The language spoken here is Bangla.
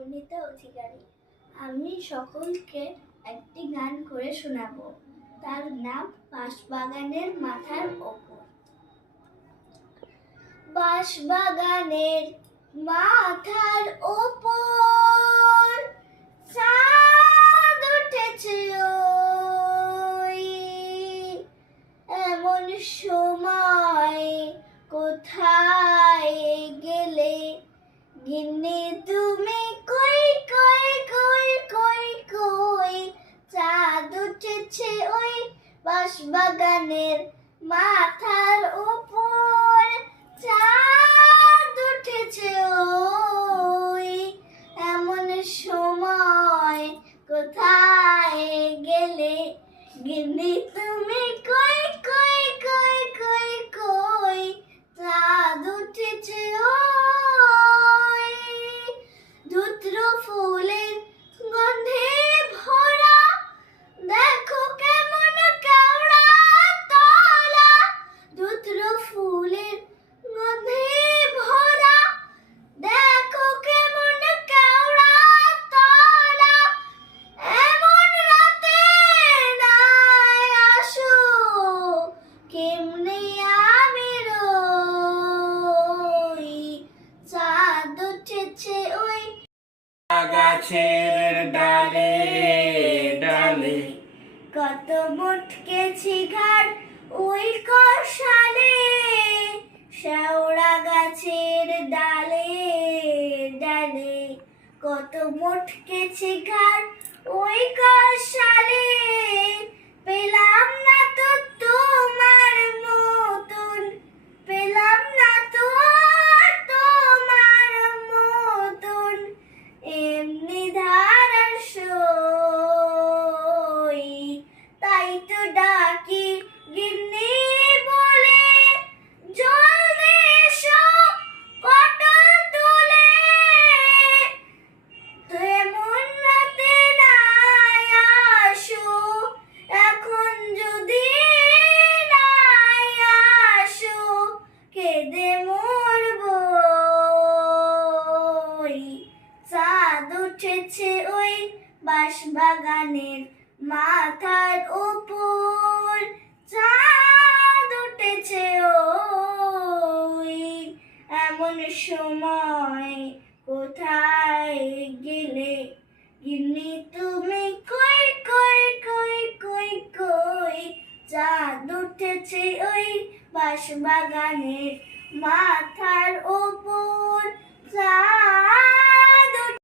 অনিতা অধিকারী। আমি সকলকে একটি গান করে শোনাবো। তার নাম বাঁশবাগানের মাথার ওপর। বাঁশবাগানের মাথার ওপর চাঁদ উঠেছে এমন সময় কোথায় গিন্নি, তুমি কই কই কই কই কই? চাঁদ উঠেছে ওই বাঁশবাগানের মাথার উপর চাঁদ উঠেছে ওই এমন সময়। কোথায় গেলে? গিন্নি, তুমি কই গাছের ডালে ডালে। কত মুটকেছি ঘাড় ওই কষালে শেওড়া গাছের ডালে ডালে। কত মুটকেছি ঘাড় ওই কষালে বাঁশবাগানের মাথার উপর চাঁদ উঠেছে ওই। এমন সময় কোথায় গেলে? গিন্নি, তুমি কই কই কই কই কই? চাঁদ উঠেছে ওই বাঁশবাগানের মাথার ওপর